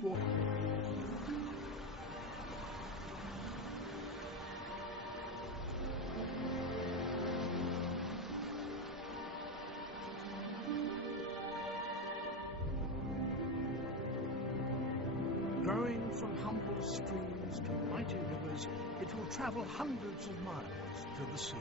fresh water. Growing from humble streams to mighty rivers, it will travel hundreds of miles to the sea.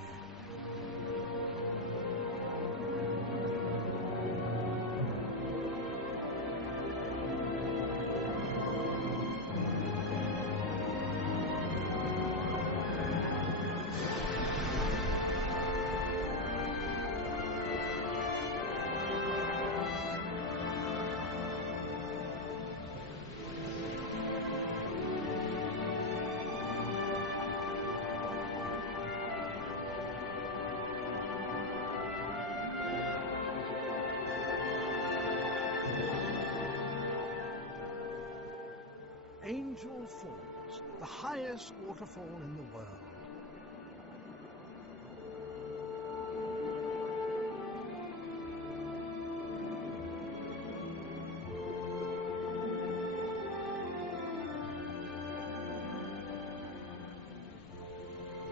Angel Falls, the highest waterfall in the world.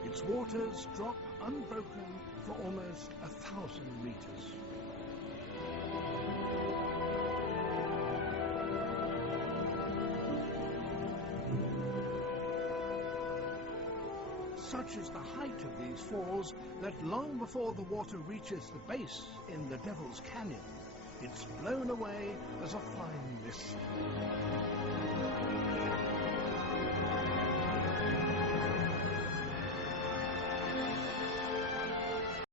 Its waters drop unbroken for almost 1,000 meters. Such is the height of these falls that long before the water reaches the base in the Devil's Canyon, it's blown away as a fine mist.